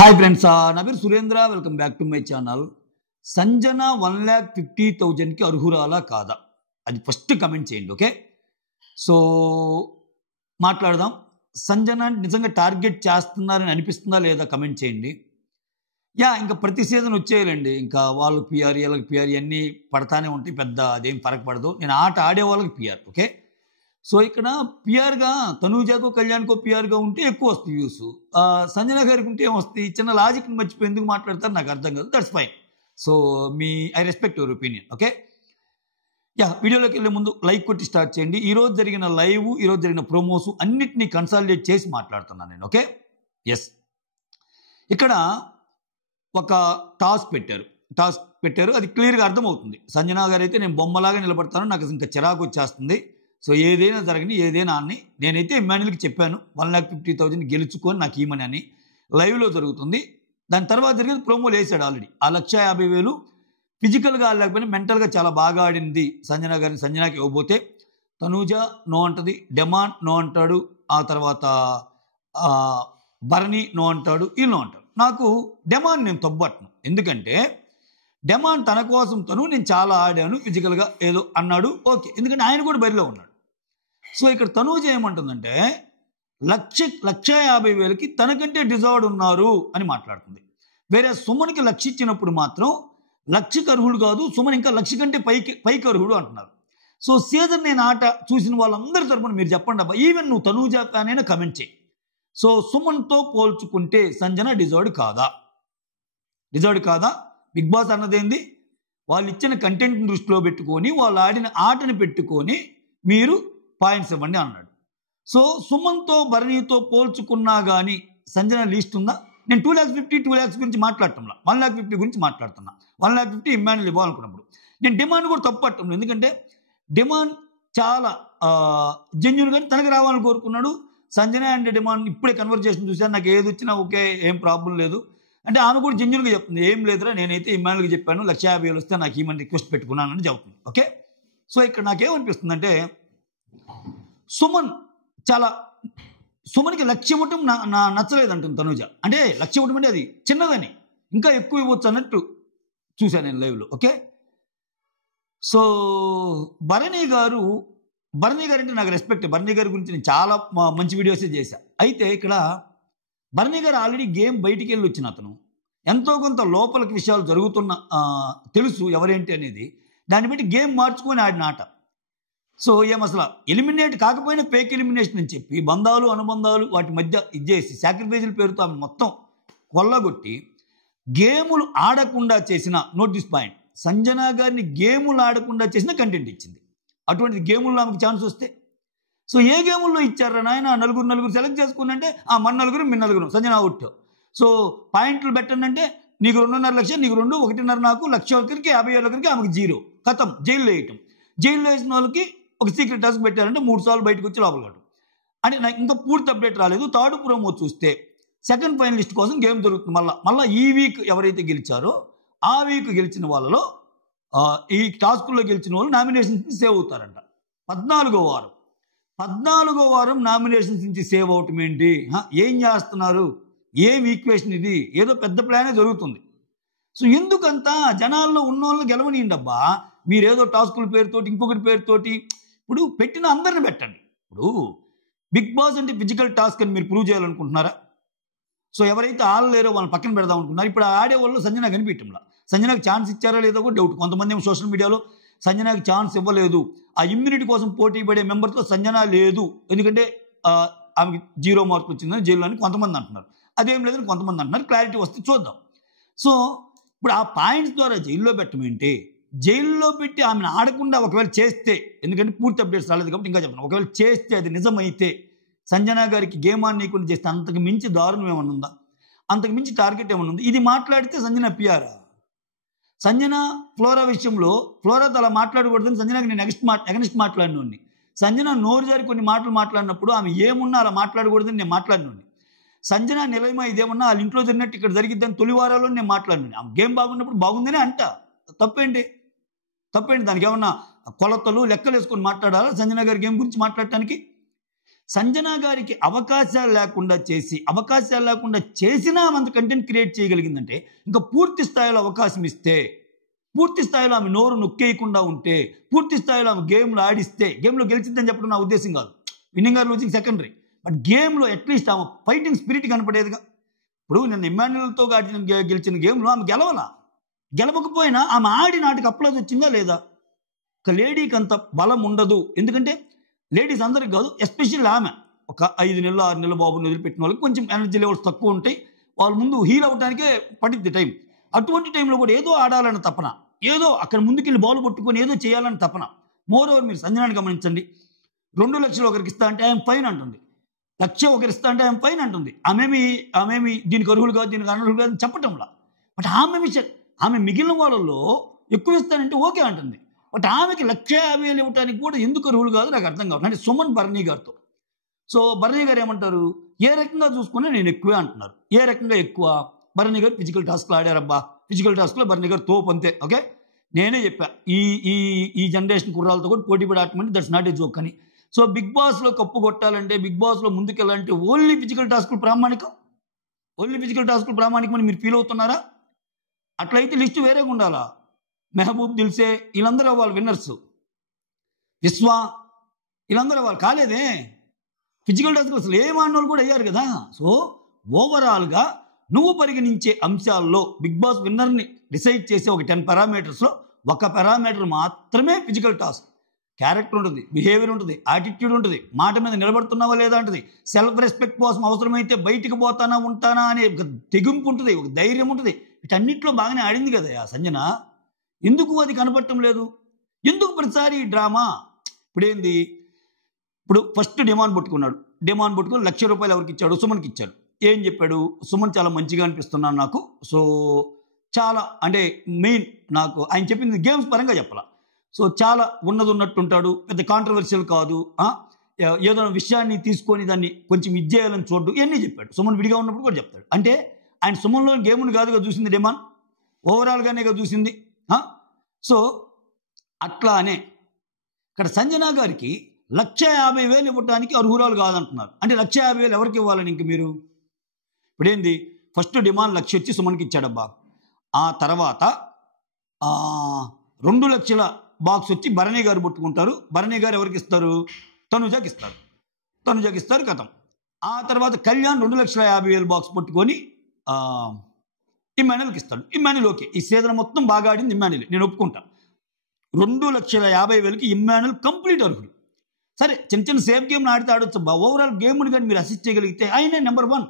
Hi friends, నా పేరు Surendra. Welcome back to my channel. Sanjana 1,50,000కి అర్హురాలా కాదా, అది ఫస్ట్ కమెంట్ చేయండి. ఓకే, సో మాట్లాడదాం. సంజన నిజంగా టార్గెట్ చేస్తున్నారని అనిపిస్తుందా లేదా కమెంట్ చేయండి. ఇంకా ప్రతి సీజన్ వచ్చేయాలండి. ఇంకా వాళ్ళకి పిఆర్, వీళ్ళకి పిఆర్ ఇవన్నీ పడతానే ఉంటాయి. పెద్ద అదేం ఫరక్ పడదు. నేను ఆట ఆడే వాళ్ళకి పిఆర్. ఓకే, సో ఇక్కడ పిఆర్గా తనూజాకో కళ్యాణ్కో పిఆర్గా ఉంటే ఎక్కువ వస్తుంది వ్యూస్. సంజన గారికి ఉంటే ఏమొస్తాయి? చిన్న లాజిక్ని మర్చిపోయి ఎందుకు మాట్లాడతారు నాకు అర్థం కాదు. That's fine. So I respect your opinion. Okay, వీడియోలోకి వెళ్ళే ముందు లైక్ కొట్టి స్టార్ట్ చేయండి. ఈరోజు జరిగిన లైవ్, ఈరోజు జరిగిన ప్రోమోస్ అన్నిటినీ కన్సాలిడేట్ చేసి మాట్లాడుతున్నాను నేను. ఓకే, ఎస్, ఇక్కడ ఒక టాస్క్ పెట్టారు. అది క్లియర్గా అర్థమవుతుంది. సంజన గారు అయితే నేను బొమ్మలాగా నిలబడతాను, నాకు ఇంకా చిరాకు వచ్చేస్తుంది. సో ఏదైనా జరగని, ఏదైనా అని నేనైతే ఇమ్మాన్యుల్కి చెప్పాను 1,50,000 గెలుచుకొని నాకు ఈమని అని. లైవ్లో జరుగుతుంది. దాని తర్వాత జరిగేది ప్రోమోలు వేసాడు ఆల్రెడీ. ఆ 1,50,000 ఫిజికల్గా ఆడలేకపోయినా మెంటల్గా చాలా బాగా ఆడింది సంజన గారిని. సంజనకి ఇవ్వబోతే తనూజ నో అంటది, డెమాన్ నో అంటాడు, ఆ తర్వాత భరణి నో అంటాడు, వీళ్ళు నో అంటాడు. నాకు డెమాన్ నేను తప్పట్ను. ఎందుకంటే డెమాన్ తన కోసం నేను చాలా ఆడాను ఫిజికల్గా ఏదో అన్నాడు. ఓకే, ఎందుకంటే ఆయన కూడా బరిలో ఉన్నాడు. సో ఇక్కడ తనూజ ఏమంటుందంటే 1,50,000కి తనకంటే డిజర్వ్డ్ ఉన్నారు అని మాట్లాడుతుంది. వేరే సుమన్కి 1,00,000 ఇచ్చినప్పుడు మాత్రం 1,00,000కి అర్హుడు కాదు, సుమన్ ఇంకా 1,00,000 కంటే పైకి అర్హుడు అంటున్నారు. సో సీజన్ నేను ఆట చూసిన వాళ్ళందరి తరపున మీరు చెప్పండి అబ్బా, ఈవెన్ నువ్వు తనూజ ఫ్యాన్ అయినా కమెంట్ చేయి. సో సుమన్తో పోల్చుకుంటే సంజన డిజర్వ్డ్ కాదా? బిగ్ బాస్ అన్నదేంది? వాళ్ళు ఇచ్చిన కంటెంట్ని దృష్టిలో పెట్టుకొని, వాళ్ళు ఆడిన ఆటని పెట్టుకొని మీరు పాయింట్స్ ఇవ్వండి అన్నాడు. సో సుమన్తో భరణితో పోల్చుకున్నా కానీ సంజన లీస్ట్ ఉందా? నేను 2,50,000 గురించి మాట్లాడటంలా, 1,50,000 గురించి మాట్లాడుతున్నా. 1,50,000 ఇమ్మాన్యుల్ ఇవ్వాలనుకున్నప్పుడు నేను డిమాండ్ కూడా తప్పట్టం. ఎందుకంటే డిమాండ్ చాలా జెన్యున్గా తనకు రావాలని కోరుకున్నాడు. సంజన అండ్ డిమాండ్ ఇప్పుడే కన్వర్జేషన్ చూశాను. నాకు ఏది వచ్చినా ఓకే, ఏం ప్రాబ్లం లేదు అంటే ఆమె కూడా జెన్యున్గా చెప్తుంది. ఏం లేదురా, నేనైతే ఇమ్మాన్యుల్కి చెప్పాను 1,50,000 వస్తే నాకు ఈమెను రిక్వెస్ట్ పెట్టుకున్నానని చెప్తుంది. ఓకే, సో ఇక్కడ నాకేమనిపిస్తుంది అంటే సుమన్కి 1,00,000 ఇవ్వటం నా నచ్చలేదు అంటుంది తనూజ. అంటే 1,00,000 ఇవ్వటం అంటే అది చిన్నదని, ఇంకా ఎక్కువ ఇవ్వచ్చు అన్నట్టు చూశాను నేను లైవ్లో. ఓకే, సో భరణి గారు అంటే నాకు రెస్పెక్ట్. భరణి గారి గురించి నేను చాలా మంచి వీడియోసే చేశాను. అయితే ఇక్కడ భరణి గారు ఆల్రెడీ గేమ్ బయటికి వెళ్ళి వచ్చిన అతను, ఎంతో కొంత లోపలికి విషయాలు జరుగుతున్న తెలుసు ఎవరేంటి అనేది. దాన్ని బట్టి గేమ్ మార్చుకొని ఆడిన ఆట. సో అసలు ఎలిమినేట్ కాకపోయినా ఫేక్ ఎలిమినేషన్ అని చెప్పి బంధాలు అనుబంధాలు వాటి మధ్య ఇచ్చేసి సాక్రిఫైజుల పేరుతో ఆమె మొత్తం కొల్లగొట్టి గేములు ఆడకుండా చేసిన, నోట్ దిస్ పాయింట్, సంజన గారిని గేములు ఆడకుండా చేసిన కంటెంట్ ఇచ్చింది. అటువంటి గేముల్లో ఆమెకు ఛాన్స్ వస్తే సో ఏ గేముల్లో ఇచ్చారా నాయన? నలుగురు సెలెక్ట్ చేసుకున్నంటే మన నలుగురు మీ నలుగురు సంజన అవుట్. సో పాయింట్లు పెట్టండి అంటే నీకు 2.5 లక్షలు, నీకు 2, 1.5 నాకు, 1,00,000 ఒకరికి, 50,000 ఒకరికి, ఆమెకు 0. కథం, జైల్లో వేయటం. జైల్లో వేసిన వాళ్ళకి ఒక సీక్రెట్ టాస్క్ పెట్టారంటే 3 సార్లు బయటకు వచ్చి లోపల కావడం. అంటే నాకు ఇంకా పూర్తి అప్డేట్ రాలేదు. థర్డ్ ప్రోమో చూస్తే సెకండ్ ఫైనలిస్ట్ కోసం గేమ్ జరుగుతుంది. మళ్ళీ ఈ వీక్ ఎవరైతే గెలిచారో ఆ వీక్ గెలిచిన వాళ్ళలో ఈ టాస్కుల్లో గెలిచిన వాళ్ళు నామినేషన్స్ సేవ్ అవుతారంట. 14వ వారం నామినేషన్స్ నుంచి సేవ్ అవటం ఏంటి? ఏం చేస్తున్నారు? ఏం ఈక్వేషన్ ఇది? ఏదో పెద్ద ప్లానే జరుగుతుంది. సో ఎందుకంతా జనాల్లో ఉన్న వాళ్ళని గెలవనియండి అబ్బా. మీరేదో టాస్కుల పేరుతోటి, ఇంకొకటి పేరుతోటి ఇప్పుడు పెట్టిన అందరిని పెట్టండి. ఇప్పుడు బిగ్ బాస్ అంటే ఫిజికల్ టాస్క్ అని మీరు ప్రూవ్ చేయాలనుకుంటున్నారా? సో ఎవరైతే ఆడలేరో వాళ్ళని పక్కన పెడదాం అనుకుంటున్నారు. ఇప్పుడు ఆడేవాళ్ళు సంజన కనిపించడంలా. సంజనకు ఛాన్స్ ఇచ్చారా లేదో కూడా డౌట్. కొంతమంది ఏమో సోషల్ మీడియాలో సంజనకి ఛాన్స్ ఇవ్వలేదు, ఆ ఇమ్యూనిటీ కోసం పోటీ పడే మెంబర్తో సంజన లేదు, ఎందుకంటే ఆమెకి 0 మార్కులు వచ్చిందని జైల్లో అని కొంతమంది అంటున్నారు. అదేం లేదని కొంతమంది అంటున్నారు. క్లారిటీ వస్తే చూద్దాం. సో ఇప్పుడు ఆ పాయింట్స్ ద్వారా జైల్లో పెట్టమేంటి? జైల్లో పెట్టి ఆమెను ఆడకుండా ఒకవేళ చేస్తే, ఎందుకంటే పూర్తి అప్డేట్స్ రాలేదు కాబట్టి ఇంకా చెప్తాను, ఒకవేళ చేస్తే అది నిజమైతే సంజన గారికి గేమ్ ఆడనీయకుండా చేస్తే అంతకు మించి దారుణం ఏమన్నా ఉందా? అంతకు మించి టార్గెట్ ఏమన్నా ఉంది? ఇది మాట్లాడితే సంజన పిఆరా? సంజన ఫ్లోరా విషయంలో ఫ్లోరాతో అలా మాట్లాడకూడదని సంజనకి నేను ఎగనిస్ట్ మాట్లాడినోడిని. సంజన నోరు జారి కొన్ని మాటలు మాట్లాడినప్పుడు ఆమె ఏమున్నా అలా మాట్లాడకూడదని నేను మాట్లాడినోడిని. సంజన నిలయమా ఇదేమన్నా వాళ్ళ ఇంట్లో జరిగినట్టు ఇక్కడ జరిగిద్దని తొలి వారాల్లో నేను మాట్లాడినాను. ఆ గేమ్ బాగున్నప్పుడు బాగుందనే అంట. తప్పేంటి? దానికి ఏమన్నా కొలతలు లెక్కలు వేసుకొని మాట్లాడాలా సంజన గారి గేమ్ గురించి మాట్లాడటానికి? సంజన గారికి అవకాశాలు లేకుండా చేసినా అంత కంటెంట్ క్రియేట్ చేయగలిగిందంటే ఇంకా పూర్తి స్థాయిలో అవకాశం ఇస్తే, పూర్తి స్థాయిలో ఆమె నోరు నొక్కేయకుండా ఉంటే, పూర్తి స్థాయిలో ఆమె గేమ్లో ఆడిస్తే, గేమ్లో గెలిచిందని చెప్పడం నా ఉద్దేశం కాదు. Winning or losing secondary, but గేమ్లో అట్లీస్ట్ ఆమె ఫైటింగ్ స్పిరిట్ కనపడేదిగా. ఇప్పుడు నేను ఇమ్మాన్యుయల్తో గెలిచిన గేమ్లో ఆమె గెలవకపోయినా ఆమె ఆడిన ఆటకి అప్లోజ్ వచ్చిందా లేదా? ఒక లేడీకి అంత బలం ఉండదు. ఎందుకంటే లేడీస్ అందరికి కాదు, ఎస్పెషల్లీ ఆమె ఒక 5 నెలలు 6 నెలలు బాబుని వదిలిపెట్టిన వాళ్ళకి కొంచెం ఎనర్జీ లెవెల్స్ తక్కువ ఉంటాయి. వాళ్ళ ముందు హీల్ అవ్వడానికే పడిద్ది టైం. అటువంటి టైంలో కూడా ఏదో ఆడాలని తపన, ఏదో అక్కడ ముందుకెళ్ళి బాల్ పట్టుకొని ఏదో చేయాలని తపన. మోర్ ఓవర్ మీరు సంజనాన్ని గమనించండి. 2 లక్షలు ఒకరికి ఇస్తా అంటే ఆయన ఫైన్ అంటుంది, 1,00,000 ఒకరికి ఇస్తా అంటే ఆయన ఫైన్ అంటుంది. ఆమెమి దీనికి అర్హులు కాదు, దీనికి అనర్హులు కాదు అని చెప్పటంలా. బట్ ఆమె మిగిలిన వాళ్ళల్లో ఎక్కువ ఇస్తానంటే ఓకే అంటుంది. బట్ ఆమెకి 1,50,000 ఇవ్వడానికి కూడా ఎందుకు అర్హులు కాదు నాకు అర్థం కాదు. అంటే సుమన్ భరణి గారితో. సో భరణి గారు ఏమంటారు, ఏ రకంగా చూసుకున్నా నేను ఎక్కువే అంటున్నారు. ఏ రకంగా ఎక్కువ? భరణి గారు ఫిజికల్ టాస్క్లు ఆడారబ్బా, ఫిజికల్ టాస్క్లో భరణి గారు తోపు అంతే. ఓకే, నేనే చెప్పా ఈ జనరేషన్ కుర్రాలతో కూడా పోటీ పడి ఆటమంటే దట్స్ నాట్ ఏ జోక్ అని. సో బిగ్ బాస్లో కప్పు కొట్టాలంటే, బిగ్ బాస్లో ముందుకెళ్ళాలంటే ఓన్లీ ఫిజికల్ టాస్కులు ప్రామాణికం, అని మీరు ఫీల్ అవుతున్నారా? అట్లయితే లిస్టు వేరేగా ఉండాలా. మెహబూబ్, దిల్సే వీళ్ళందరూ వాళ్ళు విన్నర్స్, విశ్వ వీళ్ళందరూ వాళ్ళు కాలేదే. ఫిజికల్ టాస్క్ అసలు ఏమాడిన వాళ్ళు కూడా అయ్యారు కదా. సో ఓవరాల్గా నువ్వు పరిగణించే అంశాల్లో బిగ్ బాస్ విన్నర్ని డిసైడ్ చేసే ఒక 10 పారామీటర్స్లో ఒక పారామీటర్ మాత్రమే ఫిజికల్ టాస్క్. క్యారెక్టర్ ఉంటుంది, బిహేవియర్ ఉంటుంది, యాటిట్యూడ్ ఉంటుంది, మాట మీద నిలబడుతున్నావా లేదా ఉంటుంది, సెల్ఫ్ రెస్పెక్ట్ కోసం అవసరమైతే బయటికి పోతానా ఉంటానా అనే ఒక తెగింపు ఉంటుంది, ఒక ధైర్యం ఉంటుంది. వీటన్నిటిలో బాగానే ఆడింది కదా సంజన. ఎందుకు అది కనపడటం లేదు? ఎందుకు ప్రతిసారి డ్రామా? ఇప్పుడేంది, ఇప్పుడు ఫస్ట్ డిమాండ్ పట్టుకుని 1,00,000 రూపాయలు ఎవరికి ఇచ్చాడు? సుమన్కి ఇచ్చాడు. ఏం చెప్పాడు? సుమన్ చాలా మంచిగా అనిపిస్తున్నాను నాకు. సో చాలా అంటే మెయిన్ నాకు ఆయన చెప్పింది గేమ్స్ పరంగా చెప్పాల. సో చాలా ఉన్నట్టుంటాడు, పెద్ద కాంట్రవర్షియల్ కాదు, ఏదో విషయాన్ని తీసుకొని దాన్ని కొంచెం ఇచ్చేయాలని చూడ్డు, ఇవన్నీ చెప్పాడు. సుమన్ విడిగా ఉన్నప్పుడు కూడా చెప్తాడు. అంటే ఆయన సుమన్లో గేమ్ని కాదుగా చూసింది, డిమాండ్ ఓవరాల్గానేగా చూసింది. సో అట్లానే ఇక్కడ సంజన గారికి 1,50,000 ఇవ్వడానికి అర్హురాలు కాదంటున్నారు. అంటే 1,50,000 ఎవరికి ఇవ్వాలని ఇంక మీరు? ఇప్పుడేంది, ఫస్ట్ డిమాండ్ 1,00,000 వచ్చి సుమన్కి ఇచ్చాడబ్బా. ఆ తర్వాత 2 లక్షల బాక్స్ వచ్చి భరణి గారు పట్టుకుంటారు. భరణి గారు ఎవరికి ఇస్తారు? తనుజాకి ఇస్తారు కథం. ఆ తర్వాత కళ్యాణ్ 2,50,000 బాక్స్ పట్టుకొని ఇమ్మాన్యుయల్కి ఇస్తాడు. ఇమ్మాన్యుయల్ ఓకే, ఈ సీజన్ మొత్తం బాగా ఆడింది ఇమ్మాన్యుయల్, నేను ఒప్పుకుంటా. 2,50,000 ఇమ్మాన్యుయల్ కంప్లీట్ అర్హుడు. సరే చిన్న సేఫ్ గేమ్ని ఆడొచ్చు బా. ఓవరాల్ గేమ్ని కానీ మీరు అసిస్ట్ చేయగలిగితే ఆయనే నెంబర్ 1.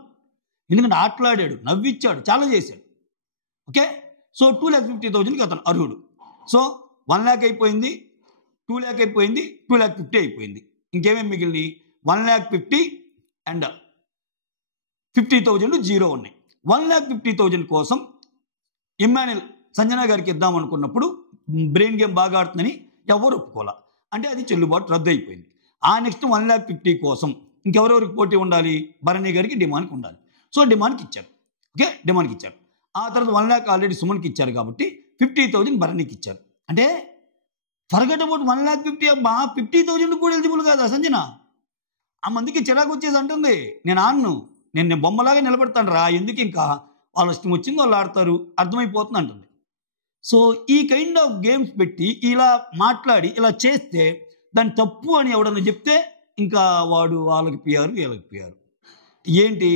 ఎందుకంటే ఆటలాడాడు, నవ్విచ్చాడు, చాలా చేశాడు. ఓకే, సో 2,50,000కి అతను అర్హుడు. సో 1,00,000 అయిపోయింది, 2,00,000 అయిపోయింది, 2,50,000 అయిపోయింది. ఇంకేమేమి మిగిలింది? 1,50,000 అండ్ 50,000 జీరో ఉన్నాయి. 1,50,000 కోసం ఇమ్మాన్యుయల్ సంజన గారికి ఇద్దాం అనుకున్నప్పుడు బ్రెయిన్ గేమ్ బాగా ఆడుతుందని ఎవరు ఒప్పుకోలే. అంటే అది చెల్లుబాటు రద్దు అయిపోయింది. ఆ నెక్స్ట్ 1,50,000 కోసం ఇంకెవరెవరికి పోటీ ఉండాలి? భరణి గారికి, డిమాండ్కి ఉండాలి. సో డిమాండ్కి ఇచ్చారు. ఓకే, డిమాండ్కి ఇచ్చారు. ఆ తర్వాత 1,00,000 ఆల్రెడీ సుమన్కి ఇచ్చారు కాబట్టి 50,000 భరణికి ఇచ్చారు. అంటే ఫర్గెట్ అబౌట్ 1,50,000 అబ్బా, 50,000 కూడా ఎలిజిబుల్ కాదా సంజన? ఆ మందికి చిరాకు వచ్చేసి అంటుంది, నేను బొమ్మలాగా నిలబెడతాను రా, ఎందుకు ఇంకా వాళ్ళ ఇష్టం వచ్చింది వాళ్ళు ఆడతారు, అర్థమైపోతుంది అంటుంది. సో ఈ కైండ్ ఆఫ్ గేమ్స్ పెట్టి ఇలా మాట్లాడి ఇలా చేస్తే దాన్ని తప్పు అని ఎవడన్నా చెప్తే ఇంకా వాడు వాళ్ళకి పిఆర్ వీళ్ళకి పిఆర్. ఏంటి,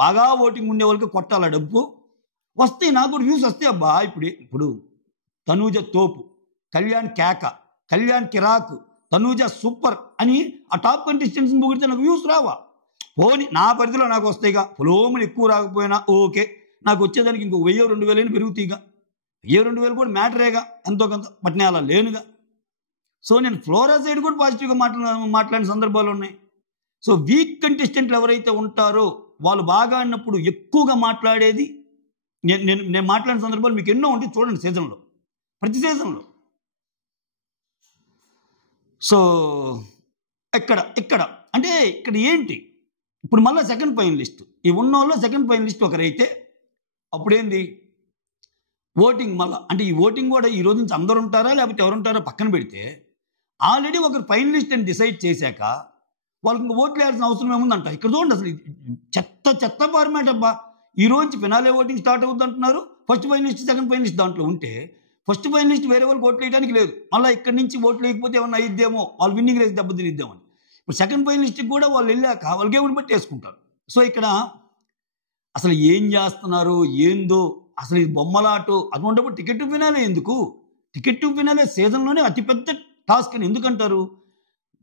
బాగా ఓటింగ్ ఉండే వాళ్ళకి కొట్టాల డబ్బు వస్తాయి, నాకు కూడా వ్యూస్ వస్తాయి అబ్బా. ఇప్పుడు తనూజ తోపు, కళ్యాణ్ కేక, కళ్యాణ్ కిరాకు, తనూజ సూపర్ అని ఆ టాప్ కంటెస్టెంట్స్ ముగిడితే నాకు వ్యూస్ రావా? పోని నా పరిధిలో నాకు వస్తాయిగా, పొలోములు ఎక్కువ రాకపోయినా ఓకే, నాకు వచ్చేదానికి ఇంకో 1,000-2,000 పెరుగుతాయిగా. 1,000-2,000 కూడా మ్యాటరేగా, ఎంతో కొంత. బట్ నేను అలా లేనుగా. సో నేను ఫ్లోరా సైడ్ కూడా పాజిటివ్గా మాట్లాడిన సందర్భాలు ఉన్నాయి. సో వీక్ కంటెస్టెంట్లు ఎవరైతే ఉంటారో వాళ్ళు బాగా అన్నప్పుడు ఎక్కువగా మాట్లాడేది నేను మాట్లాడిన సందర్భాలు మీకు ఎన్నో ఉంటాయి చూడండి సీజన్లో, ప్రతి సీజన్లో. సో ఇక్కడ అంటే ఇక్కడ ఏంటి, ఇప్పుడు మళ్ళీ సెకండ్ ఫైనలిస్ట్, ఈ ఉన్న వాళ్ళు సెకండ్ ఫైనలిస్ట్ ఒకరైతే అప్పుడేంది ఓటింగ్ మళ్ళీ. అంటే ఈ ఓటింగ్ కూడా ఈ రోజు నుంచి అందరు ఉంటారా లేకపోతే ఎవరు ఉంటారో పక్కన పెడితే ఆల్రెడీ ఒకరు ఫైనలిస్ట్ అని డిసైడ్ చేశాక వాళ్ళకి ఇంకా ఓట్లు వేయాల్సిన అవసరం ఏముందంట. ఇక్కడ చూడండి అసలు చెత్త ఫార్మాట్ అబ్బా. ఈ రోజు ఫినాలే ఓటింగ్ స్టార్ట్ అవుద్ది అంటున్నారు. ఫస్ట్ ఫైనలిస్ట్ సెకండ్ ఫైనలిస్ట్ దాంట్లో ఉంటే ఫస్ట్ ఫైనలిస్ట్ వేరే వాళ్ళకి ఓట్లు వేయడానికి లేదు. మళ్ళీ ఇక్కడి నుంచి ఓట్లు వేయకపోతే ఏమన్నా అయిద్దేమో, వాళ్ళు విన్నింగ్ రేస్ దెబ్బతినిద్దామని. ఇప్పుడు సెకండ్ ఫైనలిస్ట్కి కూడా వాళ్ళు వెళ్ళాక వాళ్ళు గేమ్ని బట్టి వేసుకుంటారు. సో ఇక్కడ అసలు ఏం చేస్తున్నారు ఏందో అసలు ఇది బొమ్మలాటో. అటువంటిప్పుడు టికెట్ టు ఫినాలే ఎందుకు? టికెట్ టు ఫినాలే సీజన్లోనే అతిపెద్ద టాస్క్ అని ఎందుకంటారు?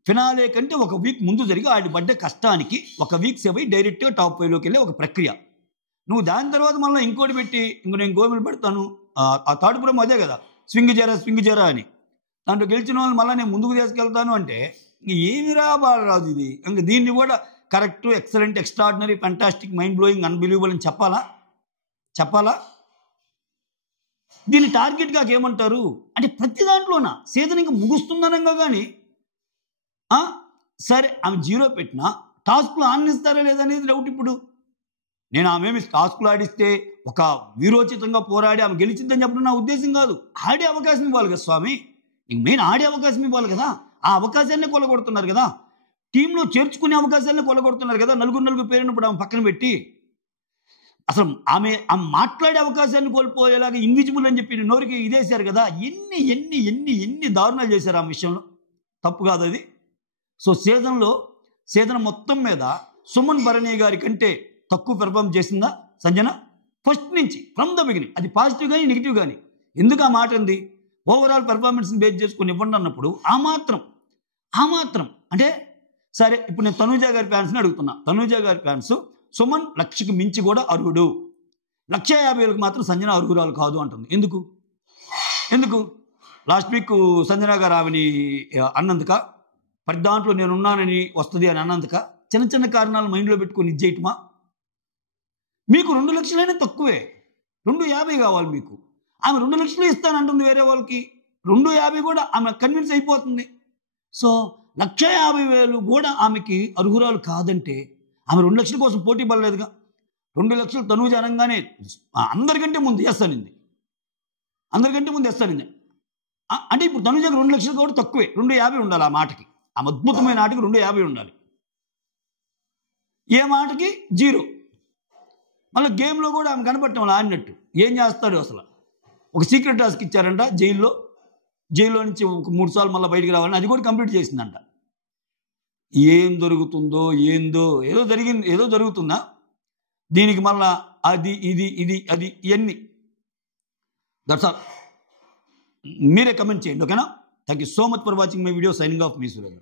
ఫినాలే కంటే ఒక వీక్ ముందు జరిగి ఆడి పడ్డ కష్టానికి ఒక వీక్ సేవ్ అయ్యి డైరెక్ట్గా టాప్ 5లోకి వెళ్ళే ఒక ప్రక్రియ. నువ్వు దాని తర్వాత మళ్ళీ ఇంకోటి పెట్టి నేను గోవిలు పెడతాను, ఆ థర్డ్ ప్రోమో అదే కదా, స్వింగ్ జరా అని. దాంట్లో గెలిచిన వాళ్ళు మళ్ళీ నేను ముందుకు తీసుకెళ్తాను అంటే ఏమిరా బాలరాజు ఇది. ఇంక దీన్ని కూడా correct, excellent, extraordinary, fantastic, mind blowing, unbelievable అని చెప్పాలా? దీన్ని టార్గెట్గా ఏమంటారు అంటే ప్రతి దాంట్లోనా సీజన్ ఇంకా ముగుస్తుందనంగా కానీ సరే ఆమె 0 పెట్టినా టాస్క్లు ఆన్నిస్తారా లేదనేది డౌట్. ఇప్పుడు నేను ఆమెమి టాస్క్లు ఆడిస్తే ఒక వీరోచితంగా పోరాడి ఆమె గెలిచిందని చెప్పడం నా ఉద్దేశం కాదు. ఆడే అవకాశం ఇవ్వాలి కదా స్వామి, నీకు మెయిన్ ఆడే అవకాశం ఇవ్వాలి కదా. ఆ అవకాశాన్ని కొలగొడుతున్నారు కదా, టీంలో చేర్చుకునే అవకాశాన్ని కొలగొడుతున్నారు కదా. నలుగురు పేరును ఇప్పుడు ఆమె పక్కన పెట్టి అసలు ఆమె మాట్లాడే అవకాశాన్ని కోల్పోయేలాగా ఇన్విజిబుల్ అని చెప్పి నోరికి ఇదేశారు కదా. ఎన్ని దారుణాలు చేశారు ఆ విషయంలో. తప్పు కాదు అది. సో సీజన్ మొత్తం మీద సుమన్ భరణి గారి కంటే తక్కువ పెర్ఫార్మ్ చేసిందా సంజన? ఫస్ట్ నుంచి ఫ్రమ్ ద బిగినింగ్, అది పాజిటివ్ కానీ నెగిటివ్ కానీ. ఎందుకు ఆ మాట ఉంది? ఓవరాల్ పెర్ఫార్మెన్స్ని బేస్ చేసుకుని ఇవ్వండి అన్నప్పుడు ఆ మాత్రం అంటే సరే. ఇప్పుడు నేను తనూజ గారి ఫ్యాన్స్ని అడుగుతున్నా. తనూజ గారి ఫ్యాన్స్ సుమన్ 1,00,000కి మించి కూడా అర్హుడు, 1,50,000కి మాత్రం సంజన అర్హురాలు కాదు అంటుంది. ఎందుకు? లాస్ట్ వీక్ సంజన గారు ఆమెని అన్నందుక, ప్రతి దాంట్లో నేనున్నానని వస్తుంది అని అన్నందుక, చిన్న కారణాలు మైండ్లో పెట్టుకుని ఇచ్చేయటమా? మీకు 2,00,000 తక్కువే, 2,50,000 కావాలి మీకు. ఆమె 2,00,000 ఇస్తానంటుంది వేరే వాళ్ళకి, 2,50,000 కూడా ఆమె కన్విన్స్ అయిపోతుంది. సో 1,50,000 కూడా ఆమెకి అర్హురాలు కాదంటే ఆమె 2,00,000 కోసం పోటీ పడలేదుగా. 2,00,000 తనూజ అనగానే అందరికంటే ముందు వేస్తానింది. అంటే ఇప్పుడు తనూజకి 2,00,000 కూడా తక్కువే, 2,50,000 ఉండాలి ఆ మాటకి. ఆ అద్భుతమైన ఆటకి 2,50,000 ఉండాలి. ఏ మాటకి 0. మళ్ళీ గేమ్లో కూడా ఆమె కనపడటం అలా ఆడినట్టు. ఏం చేస్తాడు అసలు? ఒక సీక్రెట్ టాస్క్ ఇచ్చారంట జైల్లో నుంచి ఒక 3 సార్లు మళ్ళీ బయటికి రావాలని, అది కూడా కంప్లీట్ చేసిందంట. ఏం దొరుకుతుందో ఏందో, ఏదో జరుగుతుందా దీనికి? మళ్ళా అది ఇవన్నీ. That's all. మీరే కమెంట్ చేయండి, ఓకేనా? Thank you so much for watching my video. Signing off me Surendra.